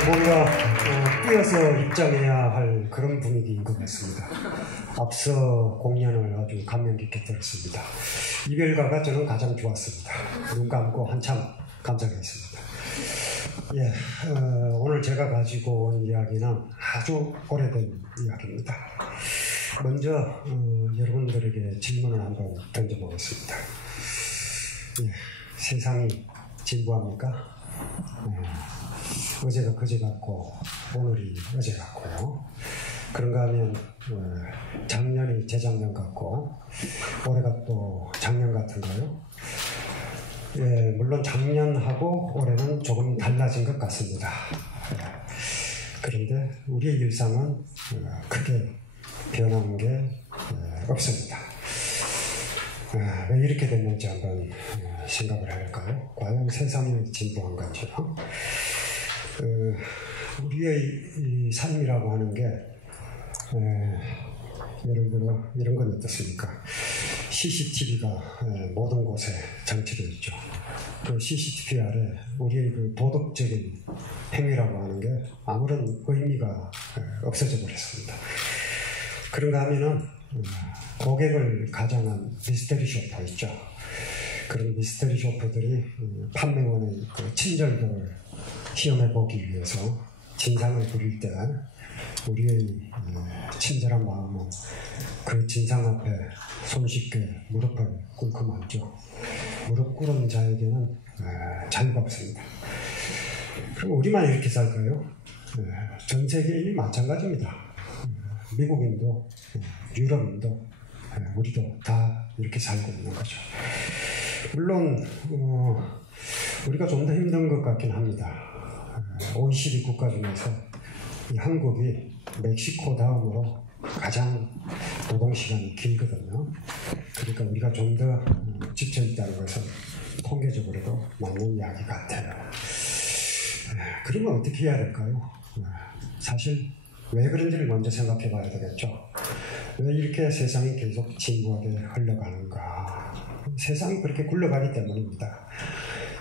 뭔가 뛰어서 입장해야 할 그런 분위기인 것 같습니다. 앞서 공연을 아주 감명 깊게 들었습니다. 이별가가 저는 가장 좋았습니다. 눈 감고 한참 감상했습니다. 예, 오늘 제가 가지고 온 이야기는 아주 오래된 이야기입니다. 먼저 여러분들에게 질문을 한번 던져보겠습니다. 예, 세상이 진부합니까? 어제가 그제 같고 오늘이 어제 같고요. 그런가 하면 작년이 재작년 같고 올해가 또 작년 같은가요? 예, 물론 작년하고 올해는 조금 달라진 것 같습니다. 그런데 우리의 일상은 크게 변한 게 없습니다. 왜 이렇게 됐는지 한번 생각을 해볼까요? 과연 세상이 진보한 건지요? 우리의 이 삶이라고 하는 게 예를 들어 이런 건 어떻습니까? CCTV가 모든 곳에 장치되어 있죠. 그 CCTV 아래 우리의 그 도덕적인 행위라고 하는 게 아무런 의미가 없어져 버렸습니다. 그런가 하면은 고객을 가장한 미스터리 쇼퍼 있죠. 그런 미스터리 쇼퍼들이 판매원의 그 친절도를 시험해 보기 위해서 진상을 부릴 때 우리의 친절한 마음은 그 진상 앞에 손쉽게 무릎을 꿇고 말죠. 무릎 꿇은 자에게는 자유가 없습니다. 그럼 우리만 이렇게 살까요? 전 세계인이 마찬가지입니다. 미국인도 유럽인도 우리도 다 이렇게 살고 있는 거죠. 물론 우리가 좀 더 힘든 것 같긴 합니다. OECD 국가 중에서 이 한국이 멕시코 다음으로 가장 노동시간이 길거든요. 그러니까 우리가 좀 더 지쳐있다는 것은 통계적으로도 맞는 이야기 같아요. 그러면 어떻게 해야 될까요? 사실 왜 그런지를 먼저 생각해 봐야 되겠죠. 왜 이렇게 세상이 계속 진부하게 흘러가는가? 세상이 그렇게 굴러가기 때문입니다.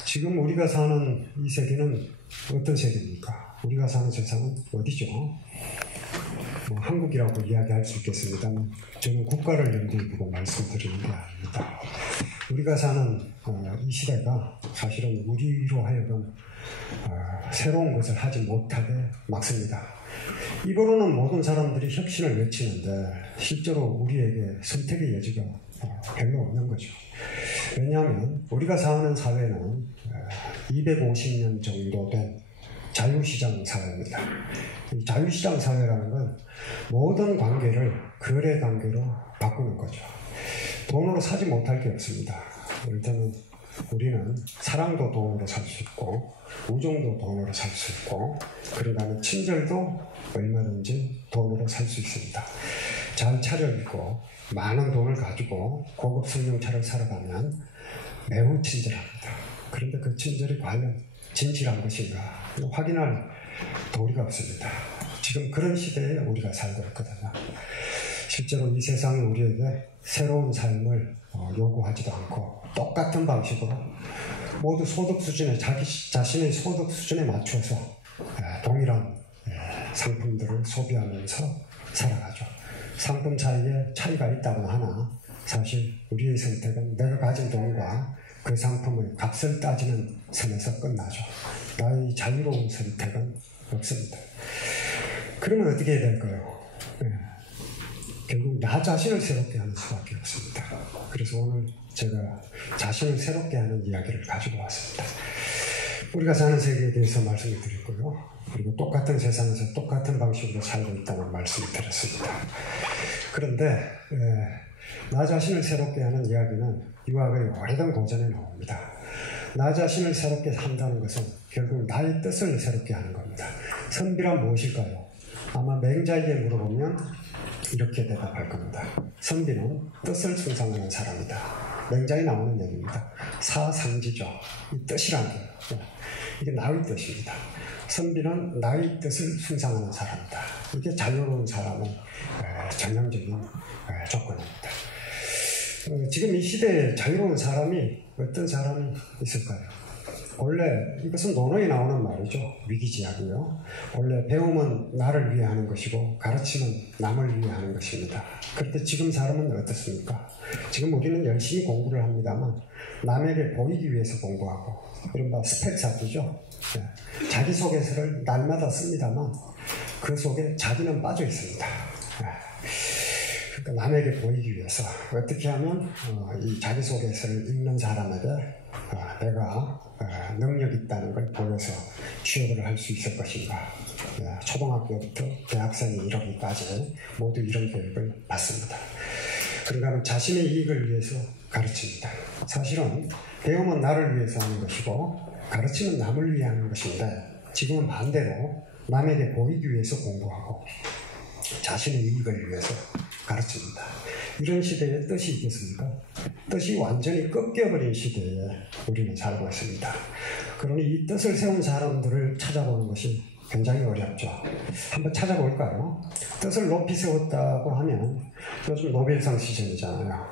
지금 우리가 사는 이 세계는 어떤 세계입니까? 우리가 사는 세상은 어디죠? 한국이라고 이야기할 수 있겠습니다만 저는 국가를 염두에 두고 말씀드리는 게 아닙니다. 우리가 사는 이 시대가 사실은 우리로 하여금 새로운 것을 하지 못하게 막습니다. 입으로는 모든 사람들이 혁신을 외치는데 실제로 우리에게 선택의 여지가 별로 없는 거죠. 왜냐하면 우리가 사는 사회는 250년 정도 된 자유시장 사회입니다. 이 자유시장 사회라는 건 모든 관계를 거래 관계로 바꾸는 거죠. 돈으로 사지 못할 게 없습니다. 일단은 우리는 사랑도 돈으로 살 수 있고 우정도 돈으로 살 수 있고 그러다 하면 친절도 얼마든지 돈으로 살 수 있습니다. 잘 차려입고 많은 돈을 가지고 고급 승용차를 사러 가면 매우 친절합니다. 그런데 그 친절이 과연 진실한 것인가 확인할 도리가 없습니다. 지금 그런 시대에 우리가 살고 있거든요. 실제로 이 세상이 우리에게 새로운 삶을 요구하지도 않고 똑같은 방식으로 모두 소득 수준에 자기 자신의 소득 수준에 맞춰서 동일한 상품들을 소비하면서 살아가죠. 상품 사이에 차이가 있다고 하나 사실 우리의 선택은 내가 가진 돈과 그 상품의 값을 따지는 선에서 끝나죠. 나의 자유로운 선택은 없습니다. 그러면 어떻게 해야 될까요? 결국 나 자신을 새롭게 하는 수밖에 없습니다. 그래서 오늘 제가 자신을 새롭게 하는 이야기를 가지고 왔습니다. 우리가 사는 세계에 대해서 말씀을 드렸고요. 그리고 똑같은 세상에서 똑같은 방식으로 살고 있다는 말씀을 드렸습니다. 그런데 나 자신을 새롭게 하는 이야기는 유학의 오래된 고전에 나옵니다. 나 자신을 새롭게 한다는 것은 결국 나의 뜻을 새롭게 하는 겁니다. 선비란 무엇일까요? 아마 맹자에게 물어보면 이렇게 대답할 겁니다. 선비는 뜻을 숭상하는 사람이다. 맹자에 나오는 얘기입니다. 사상지죠. 이 뜻이란 게 이게 나의 뜻입니다. 선비는 나의 뜻을 숭상하는 사람이다. 이게 자유로운 사람의 전형적인 조건입니다. 지금 이 시대에 자유로운 사람이 어떤 사람이 있을까요? 원래 이것은 논어에 나오는 말이죠. 위기지약이요. 원래 배움은 나를 위해 하는 것이고 가르침은 남을 위해 하는 것입니다. 그런데 지금 사람은 어떻습니까? 지금 우리는 열심히 공부를 합니다만 남에게 보이기 위해서 공부하고 이른바 스펙 쌓기죠. 자기소개서를 날마다 씁니다만 그 속에 자기는 빠져 있습니다. 그러니까 남에게 보이기 위해서 어떻게 하면 이 자기소개서를 읽는 사람에게 내가 능력이 있다는 걸 보여서 취업을 할 수 있을 것인가. 초등학교부터 대학생이 이르기까지 모두 이런 교육을 받습니다. 그러니까 자신의 이익을 위해서 가르칩니다. 사실은 배움은 나를 위해서 하는 것이고 가르침은 남을 위해 하는 것인데 지금은 반대로 남에게 보이기 위해서 공부하고 자신의 이익을 위해서 가르칩니다. 이런 시대에 뜻이 있겠습니까? 뜻이 완전히 꺾여버린 시대에 우리는 살고 있습니다. 그러니 이 뜻을 세운 사람들을 찾아보는 것이 굉장히 어렵죠. 한번 찾아볼까요? 뜻을 높이 세웠다고 하면 요즘 노벨상 시즌이잖아요.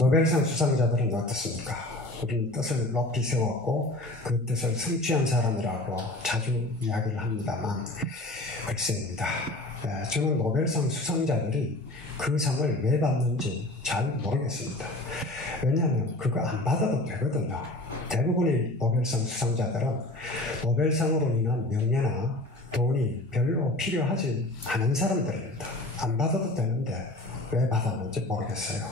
노벨상 수상자들은 어떻습니까? 우리는 뜻을 높이 세웠고 그 뜻을 성취한 사람이라고 자주 이야기를 합니다만 글쎄입니다. 저는 노벨상 수상자들이 그 상을 왜 받는지 잘 모르겠습니다. 왜냐하면 그거 안 받아도 되거든요. 대부분의 노벨상 수상자들은 노벨상으로 인한 명예나 돈이 별로 필요하지 않은 사람들입니다. 안 받아도 되는데 왜 받았는지 모르겠어요.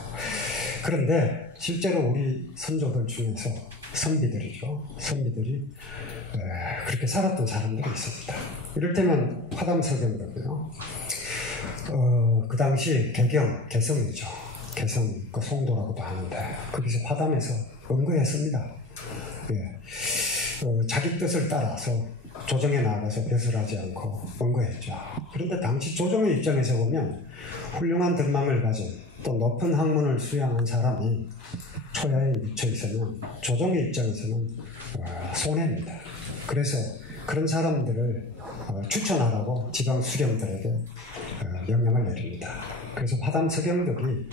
그런데 실제로 우리 선조들 중에서 선비들이죠. 선비들이 그렇게 살았던 사람들이 있습니다. 이를테면 화담석영덕이요. 그 당시 개성이죠. 개성, 그 송도라고도 하는데 거기서 화담에서 은거했습니다. 자기 뜻을 따라서 조정에 나가서 벼슬하지 않고 은거했죠. 그런데 당시 조정의 입장에서 보면 훌륭한德망을 가진 또 높은 학문을 수양한 사람이 초야에 미쳐 있으면 조정의 입장에서는 손해입니다. 그래서 그런 사람들을 추천하라고 지방 수령들에게 명령을 내립니다. 그래서 화담 서경덕이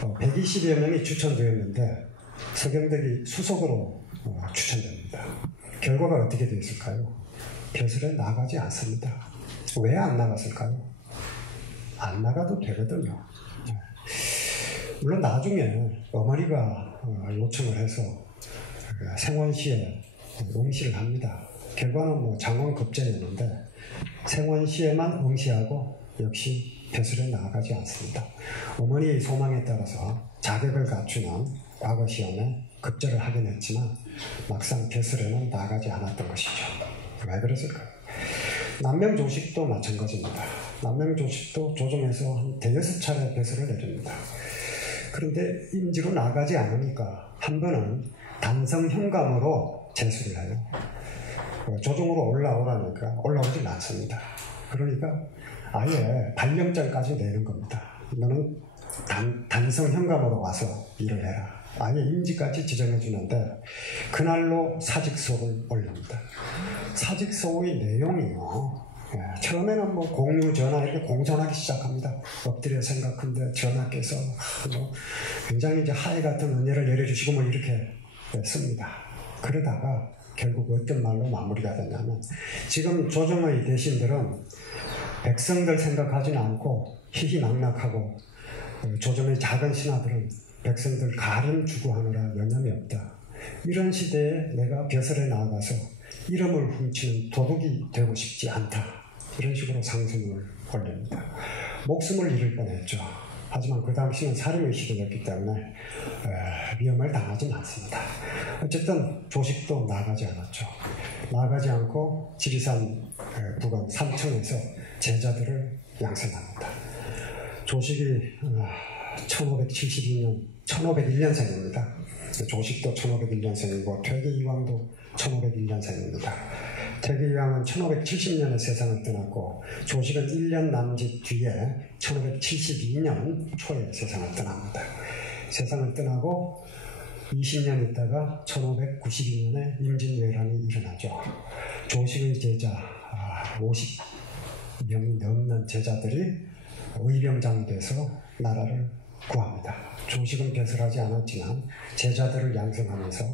120여 명이 추천되었는데 서경덕이 수석으로 추천됩니다. 결과가 어떻게 되었을까요? 벼슬에 나가지 않습니다. 왜 안 나갔을까요? 안 나가도 되거든요. 물론 나중에 어머니가 요청을 해서 생원시에 응시를 합니다. 결과는 장원급제였는데 생원시에만 응시하고 역시 벼슬에 나가지 않습니다. 어머니의 소망에 따라서 자격을 갖추는 과거 시험에 급제를 하긴 했지만 막상 벼슬에는 나가지 않았던 것이죠. 왜 그랬을까요? 남명조식도 마찬가지입니다. 남명조식도 조정에서 한 대여섯 차례 벼슬을 내립니다. 그런데 임지로 나가지 않으니까 한 번은 단성현감으로 재수를 해요. 조정으로 올라오라니까 올라오질 않습니다. 그러니까 아예 발령장까지 내는 겁니다. 너는 단성현감으로 와서 일을 해라. 아예 임지까지 지정해 주는데 그날로 사직서를 올립니다. 사직서의 내용이요. 처음에는 공유 전하 이렇게 공전하기 시작합니다. 엎드려 생각한데 전하께서 굉장히 이제 하해 같은 은혜를 내려주시고 이렇게 씁니다. 그러다가 결국 어떤 말로 마무리가 되냐면 지금 조정의 대신들은 백성들 생각하지는 않고 희희낙낙하고 조정의 작은 신하들은 백성들 가름 주고 하느라 영향이 없다. 이런 시대에 내가 벼슬에 나가서 이름을 훔치는 도둑이 되고 싶지 않다. 이런 식으로 상승을 올립니다. 목숨을 잃을 뻔했죠. 하지만 그 당시는 살인의 시대였기 때문에 위험을 당하지는 않습니다. 어쨌든 조식도 나가지 않았죠. 나가지 않고 지리산 부근 삼청에서 제자들을 양성합니다. 조식이 1501년생입니다. 조식도 1501년생이고 퇴계이왕도 1501년생입니다. 퇴계이왕은 1570년에 세상을 떠났고 조식은 1년 남짓 뒤에 1572년 초에 세상을 떠납니다. 세상을 떠나고 20년 있다가 1592년에 임진왜란이 일어나죠. 조식의 제자 50명이 넘는 제자들이 의병장이 돼서 나라를 구합니다. 조식은 배설하지 않았지만 제자들을 양성하면서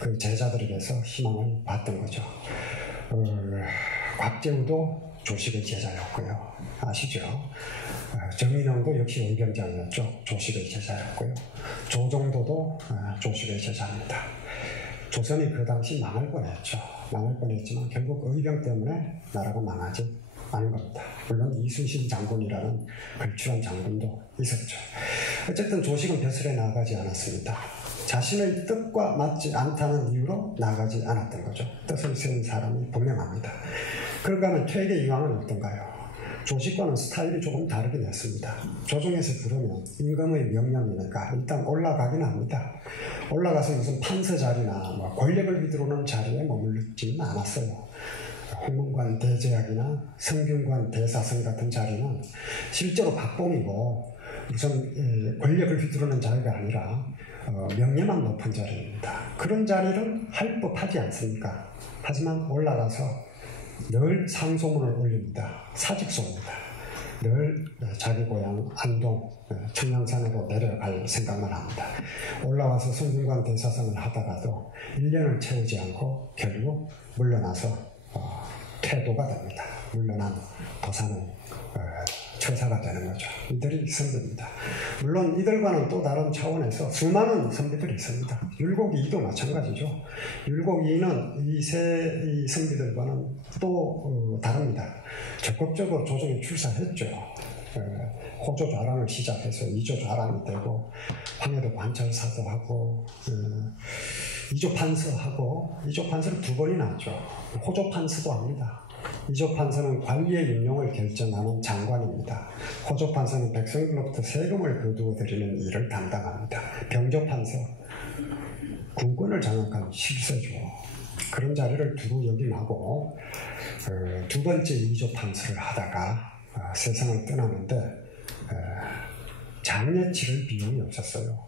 그 제자들에게서 희망을 받던 거죠. 곽재우도 조식의 제자였고요. 아시죠? 정인왕도 역시 의병장이었죠. 조식의 제자였고요. 조정도도 조식의 제자입니다. 조선이 그 당시 망할 뻔했죠. 망할 뻔했지만 결국 의병 때문에 나라가 망하지 않은 겁니다. 물론 이순신 장군이라는 걸출한 장군도 있었죠. 어쨌든 조식은 벼슬에 나아가지 않았습니다. 자신의 뜻과 맞지 않다는 이유로 나아가지 않았던 거죠. 뜻을 세운 사람이 분명합니다. 그런가 하면 퇴계 이황은 어떤가요? 조식과는 스타일이 조금 다르긴 했습니다. 조정에서 부르면 임금의 명령이니까 일단 올라가긴 합니다. 올라가서 무슨 판서 자리나 권력을 휘두르는 자리에 머물지는 않았어요. 홍문관 대제학이나 성균관 대사성 같은 자리는 실제로 박봉이고 무슨 권력을 휘두르는 자리가 아니라 명예만 높은 자리입니다. 그런 자리를 할 법하지 않습니까? 하지만 올라가서 늘 상소문을 올립니다. 사직소입니다. 늘 자기 고향 안동 청량산으로 내려갈 생각만 합니다. 올라와서 성균관 대사성을 하다가도 1년을 채우지 않고 결국 물러나서 태도가 됩니다. 물러난 도사는 처사가 되는 거죠. 이들이 선비입니다. 물론 이들과는 또 다른 차원에서 수많은 선비들이 있습니다. 율곡이도 마찬가지죠. 율곡이는 이 세 선비들과는 또 다릅니다. 적극적으로 조정에 출사했죠. 호조 좌랑을 시작해서 이조 좌랑이 되고 황해도 관찰사도 하고 이조 판서하고 이조 판서를 2번이나 하죠. 호조 판서도 합니다. 이조 판서는 관리의 임용을 결정하는 장관입니다. 호조 판서는 백성들로부터 세금을 거두어 드리는 일을 담당합니다. 병조 판서 군권을 장악한 실세죠. 그런 자리를 두루 역임하고 2번째 이조 판서를 하다가 세상을 떠나는데 장례 치를 비용이 없었어요.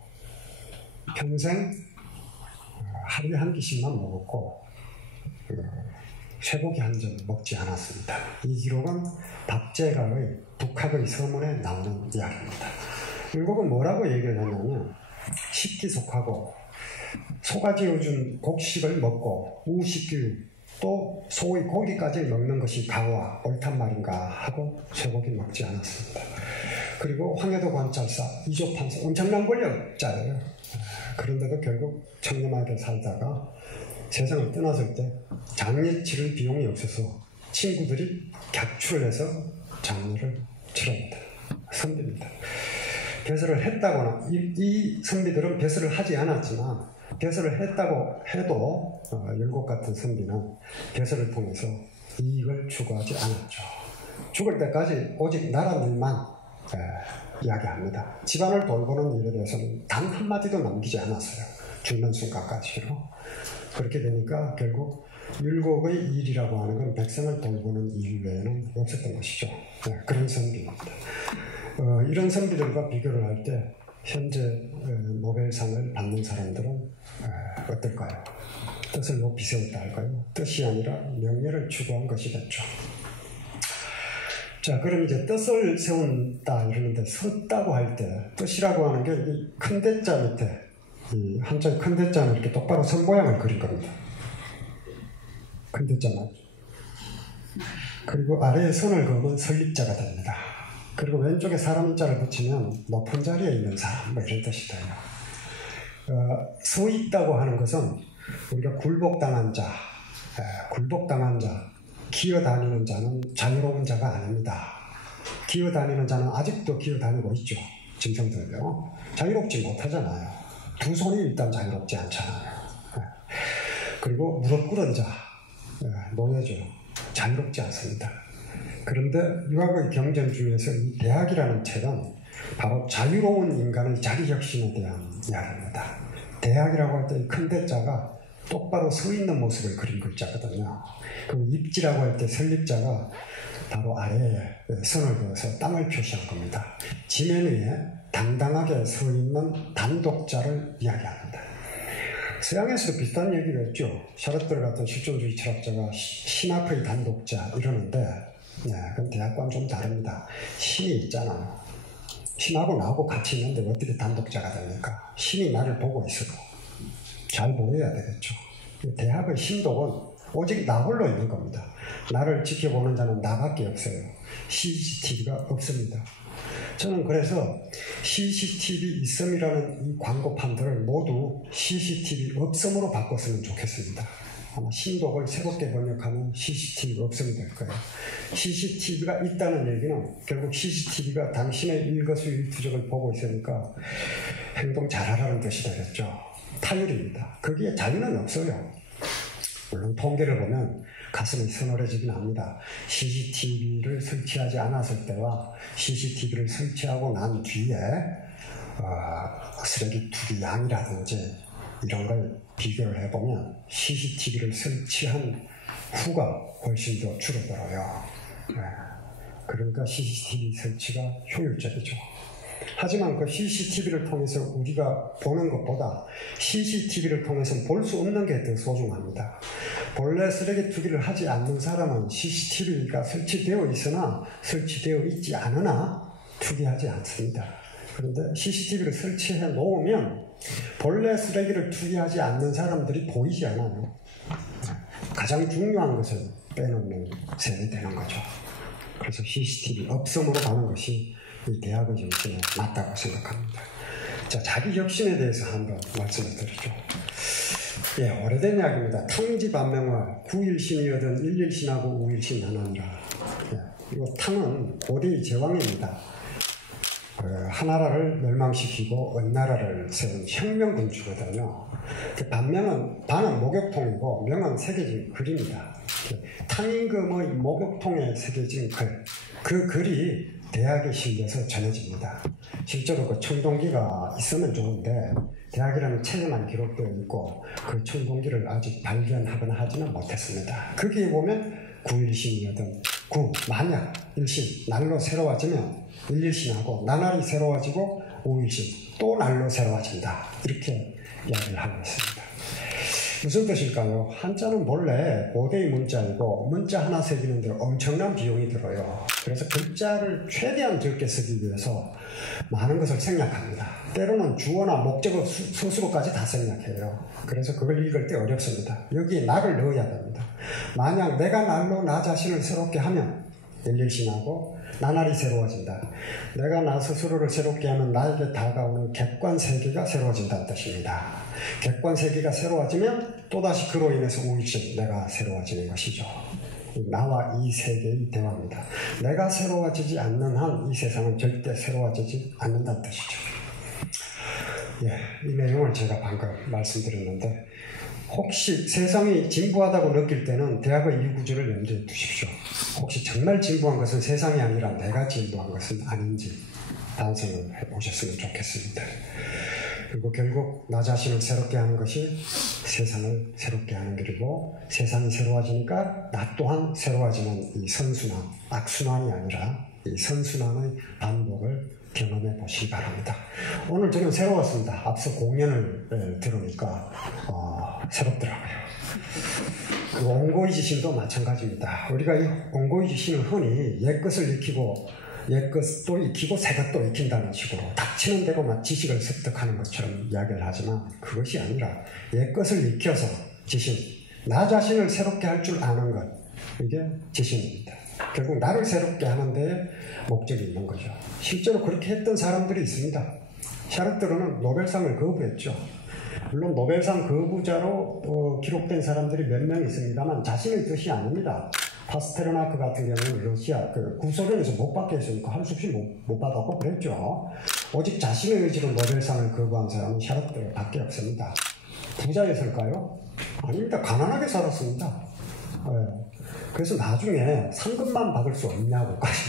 평생 하루에 한 끼씩만 먹었고 쇠고기 한 점 먹지 않았습니다. 이 기록은 박제가의 북학의 서문에 나오는 이야기입니다. 율곡은 뭐라고 얘기를 했냐면 식기속하고 소가 지어준 곡식을 먹고 우식규 또 소의 고기까지 먹는 것이 가와 옳단 말인가 하고 쇠고기 먹지 않았습니다. 그리고 황해도 관찰사 이조 판서 엄청난 권력자예요. 그런데도 결국 청렴하게 살다가 세상을 떠났을 때 장례 치를 비용이 없어서 친구들이 객출을 해서 장례를 치릅니다. 선비입니다. 배설을 했다거나 이 선비들은 배설을 하지 않았지만 배설을 했다고 해도 율곡 같은 선비는 배설을 통해서 이익을 추구하지 않았죠. 죽을 때까지 오직 나라 일만 이야기합니다. 집안을 돌보는 일에 대해서는 단 한마디도 남기지 않았어요. 죽는 순간까지로. 그렇게 되니까 결국 율곡의 일이라고 하는 건 백성을 돌보는 일 외에는 없었던 것이죠. 그런 선비입니다. 이런 선비들과 비교를 할 때 현재 노벨상을 받는 사람들은 어떨까요? 뜻을 높이 세웠다 할까요? 뜻이 아니라 명예를 추구한 것이겠죠. 자, 그럼 이제 뜻을 세운다 이러는데 섰다고 할 때 뜻이라고 하는 게 큰 대자 밑에 이 한자의 큰 대자는 이렇게 똑바로 선 모양을 그린 겁니다. 큰 대자 맞죠? 그리고 아래에 선을 그으면 설립자가 됩니다. 그리고 왼쪽에 사람 자를 붙이면 높은 자리에 있는 사람 뭐 이런 뜻이 돼요. 서 있다고 하는 것은 우리가 굴복당한 자, 기어다니는 자는 자유로운 자가 아닙니다. 기어다니는 자는 아직도 기어다니고 있죠. 짐승들요. 자유롭지 못하잖아요. 두 손이 일단 자유롭지 않잖아요. 그리고 무릎 꿇은 자, 노예죠. 자유롭지 않습니다. 그런데 유학의 경전 중에서 이 대학이라는 책은 바로 자유로운 인간의 자기혁신에 대한 이야기입니다. 대학이라고 할 때 큰 대자가 똑바로 서 있는 모습을 그린 글자거든요. 그리고 입지라고 할 때 설립자가 바로 아래에 선을 그어서 땅을 표시한 겁니다. 지면 위에 당당하게 서 있는 단독자를 이야기합니다. 서양에서도 비슷한 얘기가 있죠. 샤르트르 같은 실존주의 철학자가 신학의 단독자 이러는데 그건 대학과는 좀 다릅니다. 신이 있잖아요. 신하고 나하고 같이 있는데 어떻게 단독자가 됩니까? 신이 나를 보고 있어도 잘 보여야 되겠죠. 대학의 신독은 오직 나 홀로 있는 겁니다. 나를 지켜보는 자는 나밖에 없어요. CCTV가 없습니다. 저는 그래서 CCTV 있음이라는 이 광고판들을 모두 CCTV 없음으로 바꿨으면 좋겠습니다. 아마 신독을 새롭게 번역하면 CCTV 없음이 될 거예요. CCTV가 있다는 얘기는 결국 CCTV가 당신의 일거수일투족을 보고 있으니까 행동 잘하라는 뜻이 되겠죠. 타율입니다. 거기에 자유는 없어요. 물론 통계를 보면 가슴이 서늘해지긴 합니다. CCTV를 설치하지 않았을 때와 CCTV를 설치하고 난 뒤에 쓰레기 투기 양이라든지 이런 걸 비교를 해보면 CCTV를 설치한 후가 훨씬 더 줄어들어요. 그러니까 CCTV 설치가 효율적이죠. 하지만 그 CCTV를 통해서 우리가 보는 것보다 CCTV를 통해서 볼 수 없는 게 더 소중합니다. 본래 쓰레기 투기를 하지 않는 사람은 CCTV가 설치되어 있으나 설치되어 있지 않으나 투기하지 않습니다. 그런데 CCTV를 설치해 놓으면 본래 쓰레기를 투기하지 않는 사람들이 보이지 않아요. 가장 중요한 것을 빼놓는 셈이 되는 거죠. 그래서 CCTV 없음으로 가는 것이 이 대학의 정신에 맞다고 생각합니다. 자, 자기 혁신에 대해서 한번 말씀을 드리죠. 예, 오래된 이야기입니다. 탕지 반명화 9일신이어든 11신하고 5일신 하나니라. 예, 이 탕은 고대의 제왕입니다. 하나라를 멸망시키고 은나라를 세운 혁명군주거든요. 그 반명은 반은 목욕통이고 명은 새겨진 글입니다. 탕임금의 목욕통에 새겨진 글, 그 글이 대학에 실려서 전해집니다. 실제로 그 청동기가 있으면 좋은데 대학이라는 책에만 기록되어 있고 그 청동기를 아직 발견하거나 하지는 못했습니다. 거기에 보면 9일신이거든 9, 만약 일신, 날로 새로워지면 11신하고 나날이 새로워지고 5일신, 또 날로 새로워진다. 이렇게 이야기를 하고 있습니다. 무슨 뜻일까요? 한자는 본래 고대의 문자이고 문자 하나 새기는데 엄청난 비용이 들어요. 그래서 글자를 최대한 적게 쓰기 위해서 많은 것을 생략합니다. 때로는 주어나 목적어 스스로까지 다 생략해요. 그래서 그걸 읽을 때 어렵습니다. 여기에 나를 넣어야 됩니다. 만약 내가 날로 나 자신을 새롭게 하면 일일신하고 나날이 새로워진다. 내가 나 스스로를 새롭게 하면 나에게 다가오는 객관 세계가 새로워진다는 뜻입니다. 객관 세계가 새로워지면 또다시 그로 인해서 우일신, 내가 새로워지는 것이죠. 나와 이 세계의 대화입니다. 내가 새로워지지 않는 한 이 세상은 절대 새로워지지 않는다는 뜻이죠. 예, 이 내용을 제가 방금 말씀드렸는데 혹시 세상이 진부하다고 느낄 때는 대학의 이구조를 염두에 두십시오. 혹시 정말 진부한 것은 세상이 아니라 내가 진부한 것은 아닌지 반성을 해보셨으면 좋겠습니다. 그리고 결국 나 자신을 새롭게 하는 것이 세상을 새롭게 하는 길이고 세상이 새로워지니까 나 또한 새로워지는 이 선순환, 악순환이 아니라 이 선순환의 반복을 경험해 보시기 바랍니다. 오늘 저는 새로웠습니다. 앞서 공연을 들으니까 새롭더라고요. 그 옹고이지신도 마찬가지입니다. 우리가 이 옹고이지신을 흔히 옛것을 익히고 옛것도 익히고 새것도 익힌다는 식으로 닥치는 대로만 지식을 습득하는 것처럼 이야기를 하지만 그것이 아니라 옛것을 익혀서 지신, 나 자신을 새롭게 할 줄 아는 것, 이게 지신입니다. 결국 나를 새롭게 하는 데 목적이 있는 거죠. 실제로 그렇게 했던 사람들이 있습니다. 샤르트르는 노벨상을 거부했죠. 물론 노벨상 거부자로 기록된 사람들이 몇 명 있습니다만 자신의 뜻이 아닙니다. 파스테르나크 같은 경우는 러시아, 구소련에서 못 받게 했으니까 할 수 없이 못 받았고 그랬죠. 오직 자신의 의지로 노벨상을 거부한 사람은 샤르트르밖에 없습니다. 부자였을까요? 아닙니다. 가난하게 살았습니다. 그래서 나중에 상금만 받을 수 없냐고까지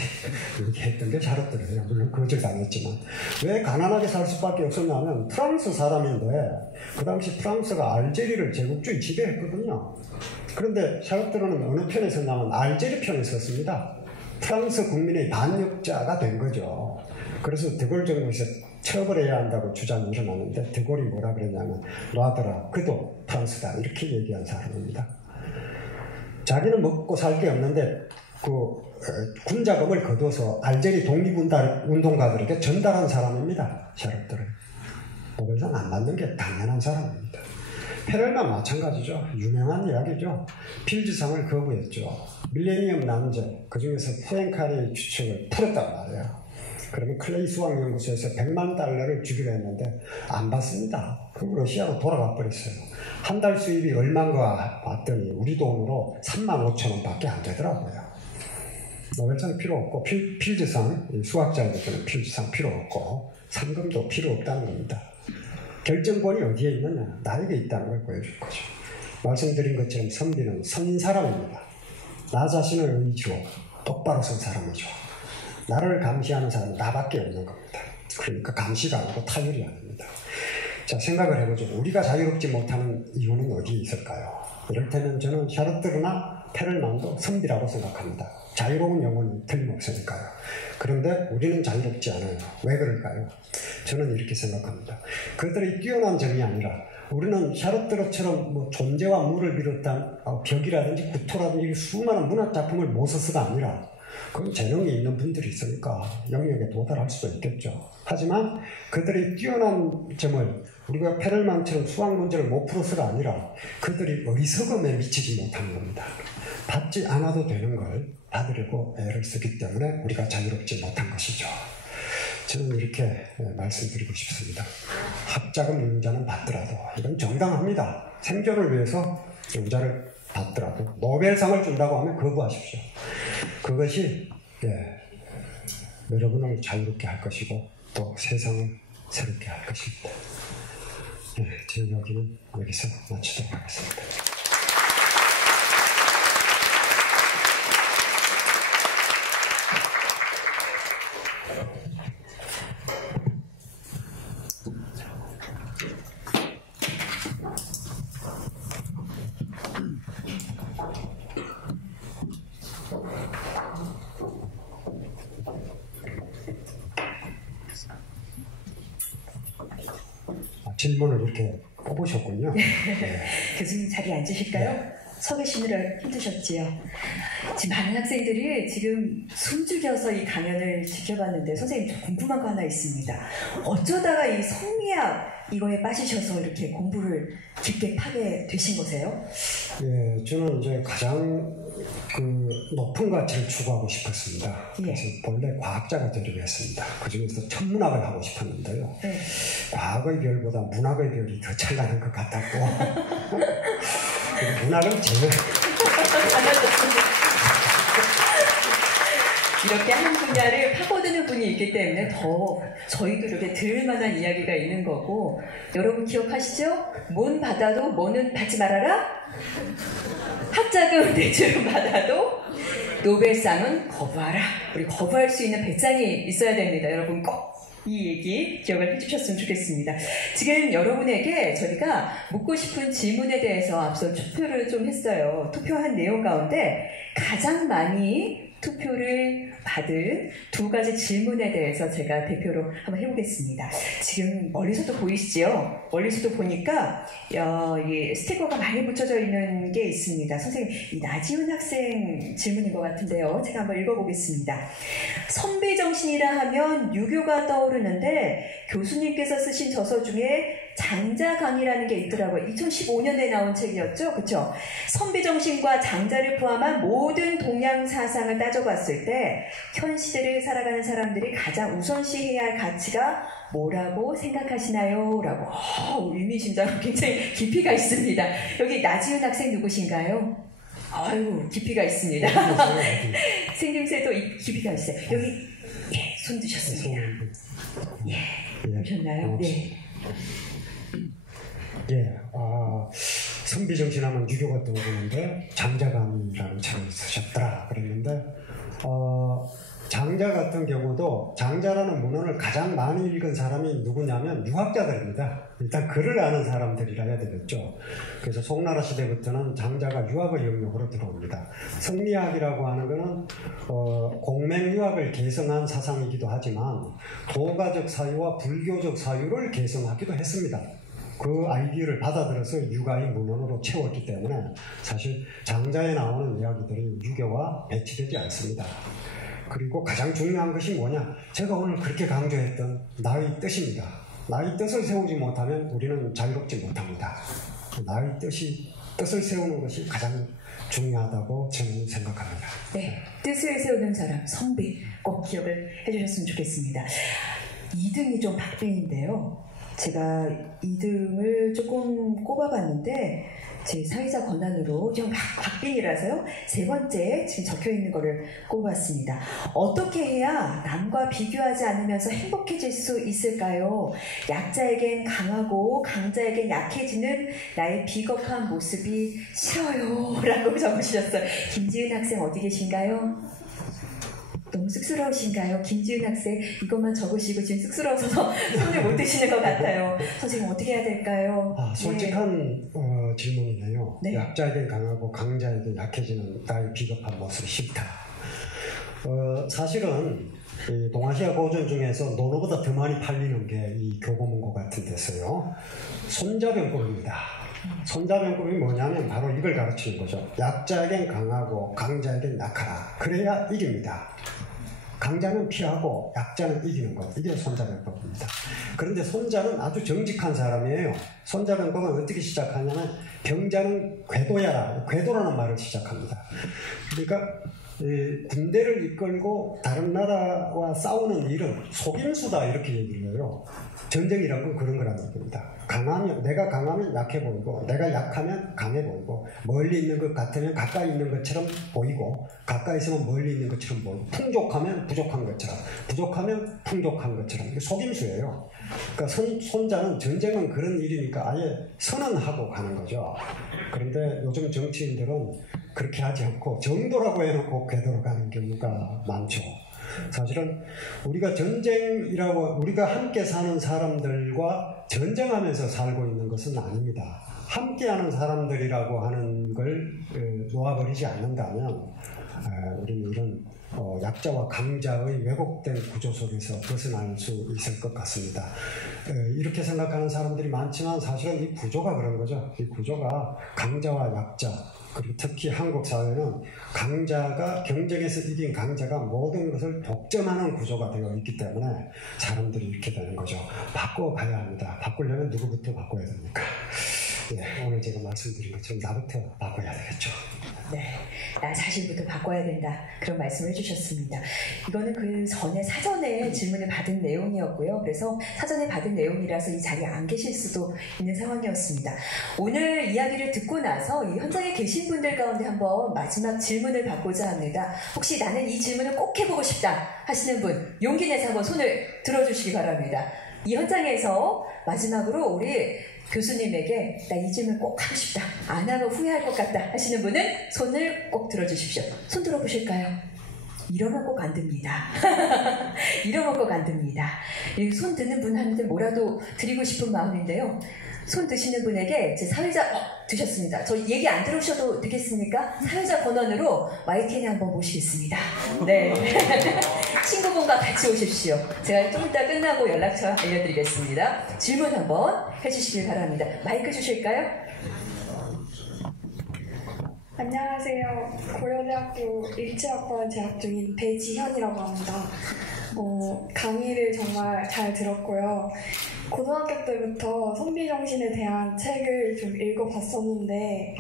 얘기했던 게 샤르트르예요. 물론 거절당했지만. 왜 가난하게 살 수밖에 없었냐면 프랑스 사람인데 그 당시 프랑스가 알제리를 제국주의 지배했거든요. 그런데 샤르트르는 어느 편에 섰냐면 알제리 편에 섰습니다. 프랑스 국민의 반역자가 된 거죠. 그래서 드골 정부에서 처벌해야 한다고 주장이 일어나는데 드골이 뭐라 그랬냐면 놔둬라, 그도 프랑스다, 이렇게 얘기한 사람입니다. 자기는 먹고 살 게 없는데 군자금을 거둬서 알제리 독립운동가들에게 전달한 사람입니다. 샤롯들은. 노벨상 안 받는 게 당연한 사람입니다. 페렐만 마찬가지죠. 유명한 이야기죠. 필즈상을 거부했죠. 밀레니엄 난제, 그 중에서 포엔카레의 추측을 풀었단 말이에요. 그러면 클레이 수학연구소에서 100만 달러를 주기로 했는데 안 받습니다. 그럼 러시아로 돌아가 버렸어요. 한 달 수입이 얼마인가 봤더니 우리 돈으로 35,000원밖에 안 되더라고요. 노벨상 필요 없고 필즈상, 수학자에게는 필즈상 필요 없고 상금도 필요 없다는 겁니다. 결정권이 어디에 있느냐? 나에게 있다는 걸 보여줄 거죠. 말씀드린 것처럼 선비는 선 사람입니다. 나 자신을 의지로 똑바로 선 사람이죠. 나를 감시하는 사람은 나밖에 없는 겁니다. 그러니까 감시가 아니고 타율이 아닙니다. 자, 생각을 해보죠. 우리가 자유롭지 못하는 이유는 어디에 있을까요? 이럴 때는 저는 샤르트르나 페를만도 선비라고 생각합니다. 자유로운 영혼이 틀림없으니까요. 그런데 우리는 자유롭지 않아요. 왜 그럴까요? 저는 이렇게 생각합니다. 그들의 뛰어난 점이 아니라 우리는 샤르트르처럼 뭐 존재와 물을 비롯한 벽이라든지 구토라든지 수많은 문학 작품을 못 써서가 아니라 그건 재능이 있는 분들이 있으니까 영역에 도달할 수도 있겠죠. 하지만 그들의 뛰어난 점을 우리가 페를만처럼 수학 문제를 못 풀어서가 아니라 그들이 어리석음에 미치지 못하는 겁니다. 받지 않아도 되는 걸 받으려고 애를 쓰기 때문에 우리가 자유롭지 못한 것이죠. 저는 이렇게 말씀드리고 싶습니다. 학자금 융자는 받더라도 이건 정당합니다. 생존을 위해서 융자를 받더라도 노벨상을 준다고 하면 거부하십시오. 그것이 여러분을 자유롭게 할 것이고 또 세상을 새롭게 할 것입니다. 제 이야기는 여기서 마치도록 하겠습니다. 질문을 이렇게 뽑으셨군요. 네. 교수님 자리에 앉으실까요? 네. 서 계시느라 힘드셨지요. 지금 많은 학생들이 지금 숨죽여서 이 강연을 지켜봤는데 선생님 저 궁금한 거 하나 있습니다. 어쩌다가 이 성리학 이거에 빠지셔서 이렇게 공부를 깊게 파게 되신 거세요? 예, 저는 이제 가장 높은 가치를 추구하고 싶었습니다. 그래서 본래 과학자가 되려고 했습니다. 그 중에서 천문학을 하고 싶었는데요. 네. 과학의 별보다 문학의 별이 더 찬란한 것 같았고 문학은 제일 이렇게 한 분야를 파고드는 분이 있기 때문에 더 저희도 이렇게 들을 만한 이야기가 있는 거고, 여러분 기억하시죠? 뭔 받아도 뭐는 받지 말아라? 학자금 대출은 받아도 노벨상은 거부하라. 우리 거부할 수 있는 배짱이 있어야 됩니다. 여러분 꼭 이 얘기 기억을 해주셨으면 좋겠습니다. 지금 여러분에게 저희가 묻고 싶은 질문에 대해서 앞서 투표를 좀 했어요. 투표한 내용 가운데 가장 많이 투표를 받은 두 가지 질문에 대해서 제가 대표로 한번 해보겠습니다. 지금 멀리서도 보이시죠? 멀리서도 보니까 이 스티커가 많이 붙여져 있는 게 있습니다. 선생님, 이 나지훈 학생 질문인 것 같은데요. 제가 한번 읽어보겠습니다. 선비정신이라 하면 유교가 떠오르는데 교수님께서 쓰신 저서 중에 장자강이라는 게 있더라고요. 2015년에 나온 책이었죠. 그렇죠? 선비정신과 장자를 포함한 모든 동양 사상을 따져봤을 때 현 시대를 살아가는 사람들이 가장 우선시해야 할 가치가 뭐라고 생각하시나요? 라고 의미심장으로 굉장히 깊이가 있습니다. 여기 나지훈 학생 누구신가요? 아유, 깊이가 있습니다. 생김새도 깊이가 있어요. 여기 손 드셨습니다. 보셨나요? 네. 선비정신하면 유교가 떠오르는데 장자감이라는 책을 쓰셨더라 그랬는데 장자 같은 경우도 장자라는 문헌을 가장 많이 읽은 사람이 누구냐면 유학자들입니다. 일단 글을 아는 사람들이라 해야 되겠죠. 그래서 송나라 시대부터는 장자가 유학의 영역으로 들어옵니다. 성리학이라고 하는 것은 공맹유학을 개성한 사상이기도 하지만 도가적 사유와 불교적 사유를 개성하기도 했습니다. 그 아이디어를 받아들여서 육아의 문헌으로 채웠기 때문에 사실 장자에 나오는 이야기들이 유교와 배치되지 않습니다. 그리고 가장 중요한 것이 뭐냐? 제가 오늘 그렇게 강조했던 나의 뜻입니다. 나의 뜻을 세우지 못하면 우리는 자유롭지 못합니다. 나의 뜻을 세우는 것이 가장 중요하다고 저는 생각합니다. 네, 뜻을 세우는 사람, 선비 꼭 기억을 해주셨으면 좋겠습니다. 2등이 좀 박빙인데요. 제가 2등을 조금 꼽아봤는데 제 사회자 권한으로 좀 박빙이라서요. 세 번째 지금 적혀있는 거를 꼽아봤습니다. 어떻게 해야 남과 비교하지 않으면서 행복해질 수 있을까요? 약자에겐 강하고 강자에겐 약해지는 나의 비겁한 모습이 싫어요 라고 적으셨어요. 김지은 학생 어디 계신가요? 너무 쑥스러우신가요? 김지은 학생 이것만 적으시고 지금 쑥스러워서 손을 못 드시는 것 같아요. 선생님 어떻게 해야 될까요? 솔직한 질문이네요. 네. 약자에겐 강하고 강자에겐 약해지는 나의 비겁한 모습이 싫다. 사실은 이 동아시아 고전 중에서 논어보다 더 많이 팔리는 게 이 교보문고 같은 데서요. 손자병법입니다. 손자병법이 뭐냐면 바로 이걸 가르치는 거죠. 약자에겐 강하고 강자에겐 약하라. 그래야 이깁니다. 강자는 피하고 약자는 이기는 것. 이게 손자병법입니다. 그런데 손자는 아주 정직한 사람이에요. 손자병법은 어떻게 시작하냐면 병자는 궤도야라. 궤도라는 말을 시작합니다. 그러니까 군대를 이끌고 다른 나라와 싸우는 일은 속임수다 이렇게 얘기를 해요. 전쟁이란 건 그런 거라는 겁니다. 내가 강하면 약해 보이고 내가 약하면 강해 보이고 멀리 있는 것 같으면 가까이 있는 것처럼 보이고 가까이 있으면 멀리 있는 것처럼 보이고 풍족하면 부족한 것처럼 부족하면 풍족한 것처럼 이게 속임수예요. 그러니까 손자는 전쟁은 그런 일이니까 아예 선언하고 가는 거죠. 그런데 요즘 정치인들은 그렇게 하지 않고 정도라고 해놓고 궤도로 가는 경우가 많죠. 사실은 우리가 전쟁이라고 우리가 함께 사는 사람들과 전쟁하면서 살고 있는 것은 아닙니다. 함께하는 사람들이라고 하는 걸 놓아버리지 않는다면 우리는 이런 약자와 강자의 왜곡된 구조 속에서 벗어날 수 있을 것 같습니다. 이렇게 생각하는 사람들이 많지만 사실은 이 구조가 그런 거죠. 이 구조가 강자와 약자 그리고 특히 한국 사회는 강자가 경쟁에서 이긴 강자가 모든 것을 독점하는 구조가 되어 있기 때문에 사람들이 이렇게 되는 거죠. 바꿔가야 합니다. 바꾸려면 누구부터 바꿔야 됩니까? 네, 오늘 제가 말씀드린 것처럼 나부터 바꿔야 되겠죠. 네, 나 자신부터 바꿔야 된다. 그런 말씀을 해주셨습니다. 이거는 그 전에 사전에 질문을 받은 내용이었고요. 그래서 사전에 받은 내용이라서 이 자리에 안 계실 수도 있는 상황이었습니다. 오늘 이야기를 듣고 나서 이 현장에 계신 분들 가운데 한번 마지막 질문을 받고자 합니다. 혹시 나는 이 질문을 꼭 해보고 싶다 하시는 분 용기 내서 한번 손을 들어주시기 바랍니다. 이 현장에서 마지막으로 우리 교수님에게 나 이 질문 꼭 하고 싶다, 안 하면 후회할 것 같다 하시는 분은 손을 꼭 들어주십시오. 손 들어보실까요? 이러면 꼭 안 됩니다. 이러면 꼭 안 됩니다. 손 드는 분한테 뭐라도 드리고 싶은 마음인데요. 손 드시는 분에게 제 사회자 드셨습니다. 저 얘기 안 들으셔도 되겠습니까? 사회자 권한으로 YTN에 한번 모시겠습니다. 네. 친구분과 같이 오십시오. 제가 좀 이따 끝나고 연락처 알려드리겠습니다. 질문 한번 해주시길 바랍니다. 마이크 주실까요? 안녕하세요. 고려대학교 17학번에 재학 중인 배지현이라고 합니다. 강의를 정말 잘 들었고요. 고등학교 때부터 선비정신에 대한 책을 좀 읽어봤었는데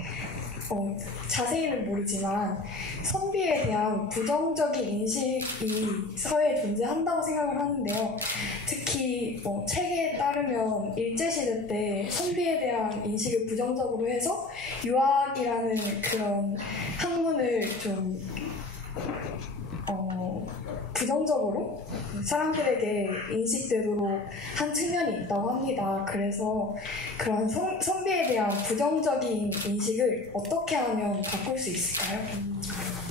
자세히는 모르지만 선비에 대한 부정적인 인식이 사회에 존재한다고 생각을 하는데요. 특히 책에 따르면 일제시대 때 선비에 대한 인식을 부정적으로 해서 유학이라는 그런 학문을 좀 부정적으로 사람들에게 인식되도록 한 측면이 있다고 합니다. 그래서 그런 선비에 대한 부정적인 인식을 어떻게 하면 바꿀 수 있을까요?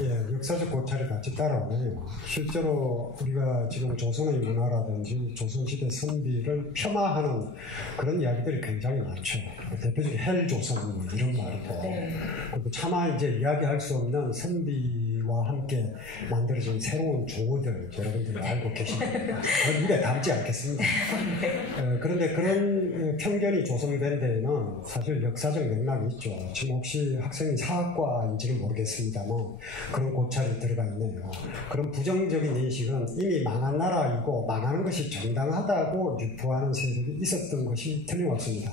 예, 역사적 고찰이 같이 따라오네요. 실제로 우리가 지금 조선의 문화라든지 조선시대 선비를 폄하하는 그런 이야기들이 굉장히 많죠. 대표적인 헬조선 이런 말이고, 네. 그리고 차마 이제 이야기할 수 없는 선비와 소리와 함께 만들어진 새로운 조어들 여러분들 알고 계십니다. 입에 담지 않겠습니다. 그런데 그런 편견이 조성된 데에는 사실 역사적 맥락이 있죠. 지금 혹시 학생이 사학과인지는 모르겠습니다만 그런 고찰이 들어가 있네요. 그런 부정적인 인식은 이미 망한 나라이고 망하는 것이 정당하다고 유포하는 세력이 있었던 것이 틀림없습니다.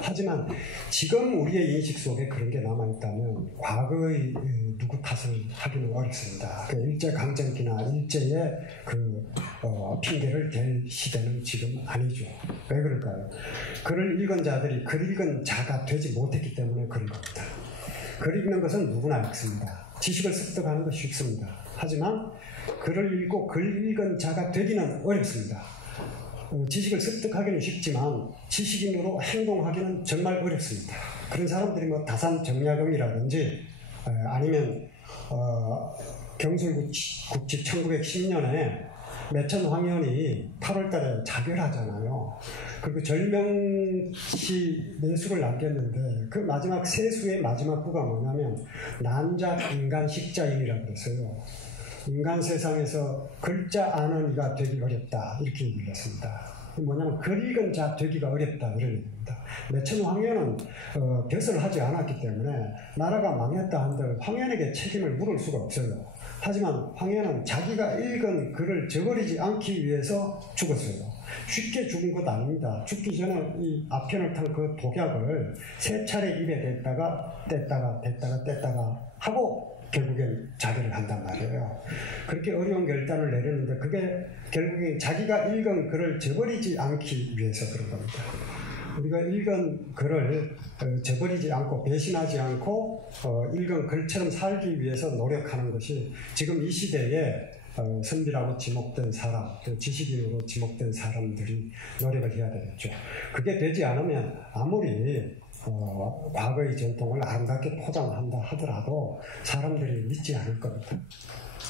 하지만 지금 우리의 인식 속에 그런 게 남아있다면 과거의 누구 탓을 하기는 어렵습니다. 일제강점기나 일제의 핑계를 댈 시대는 지금 아니죠. 왜 그럴까요? 글을 읽은 자들이 글 읽은 자가 되지 못했기 때문에 그런 겁니다. 글 읽는 것은 누구나 읽습니다. 지식을 습득하는 것이 쉽습니다. 하지만 글을 읽고 글 읽은 자가 되기는 어렵습니다. 지식을 습득하기는 쉽지만 지식인으로 행동하기는 정말 어렵습니다. 그런 사람들이 뭐 다산정약용이라든지 아니면 경술국집 1910년에 매천황현이 8월달에 자결하잖아요. 그리고 절명시 내수를 남겼는데 그 마지막 세수의 마지막 구가 뭐냐면 난작 인간 식자인이라고 그랬어요. 인간 세상에서 글자 아는 이가 되기 어렵다 이렇게 얘기를 했습니다. 뭐냐면 글 읽은 자 되기가 어렵다 이런 얘기입니다. 매천황현은 벼슬을 하지 않았기 때문에 나라가 망했다 한들 황현에게 책임을 물을 수가 없어요. 하지만 황현은 자기가 읽은 글을 저버리지 않기 위해서 죽었어요. 쉽게 죽은 것 아닙니다. 죽기 전에 이 아편을 탄 그 독약을 3차례 입에 뗐다가 하고 결국엔 자결을 한단 말이에요. 그렇게 어려운 결단을 내렸는데 그게 결국엔 자기가 읽은 글을 저버리지 않기 위해서 그런 겁니다. 우리가 읽은 글을 저버리지 않고 배신하지 않고 읽은 글처럼 살기 위해서 노력하는 것이 지금 이 시대에 선비라고 지목된 사람, 지식인으로 지목된 사람들이 노력을 해야 되겠죠. 그게 되지 않으면 아무리 과거의 전통을 아름답게 포장한다 하더라도 사람들이 믿지 않을 겁니다.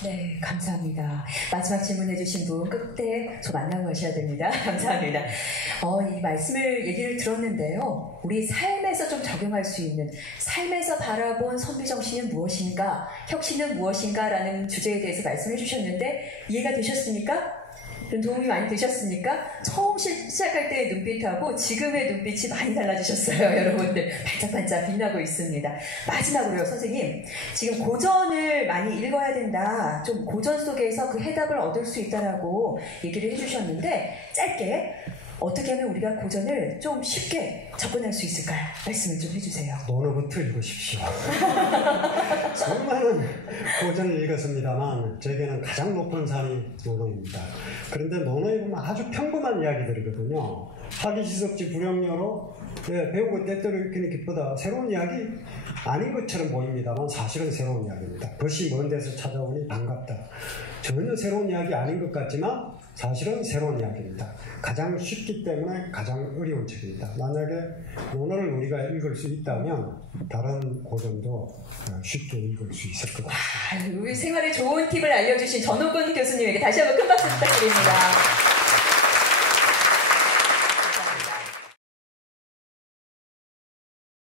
네, 감사합니다. 마지막 질문해주신 분 끝에 저 만나고 가셔야 됩니다. 감사합니다. 이 말씀을 얘기를 들었는데요. 우리 삶에서 좀 적용할 수 있는 삶에서 바라본 선비정신은 무엇인가, 혁신은 무엇인가 라는 주제에 대해서 말씀해 주셨는데 이해가 되셨습니까? 좀 도움이 많이 되셨습니까? 처음 시작할 때의 눈빛하고 지금의 눈빛이 많이 달라지셨어요. 여러분들 반짝반짝 빛나고 있습니다. 마지막으로요, 선생님. 지금 고전을 많이 읽어야 된다. 좀 고전 속에서 그 해답을 얻을 수 있다라고 얘기를 해주셨는데 짧게 어떻게 하면 우리가 고전을 좀 쉽게 접근할 수 있을까요? 말씀을 좀 해주세요. 논어부터 읽으십시오. 수많은 고전을 읽었습니다만 제게는 가장 높은 산이 논어입니다. 그런데 논어에 보면 아주 평범한 이야기들이거든요. 하기시석지 불영녀로 배우고 때때로 읽히는 기쁘다. 새로운 이야기 아닌 것처럼 보입니다만 사실은 새로운 이야기입니다. 벗이 먼 데서 찾아오니 반갑다. 전혀 새로운 이야기 아닌 것 같지만 사실은 새로운 이야기입니다. 가장 쉽기 때문에 가장 어려운 책입니다. 만약에 논어를 우리가 읽을 수 있다면 다른 고전도 쉽게 읽을 수 있을 것 같습니다. 우리 생활에 좋은 팁을 알려주신 전호근 교수님에게 다시 한번 큰 박수 부탁드립니다.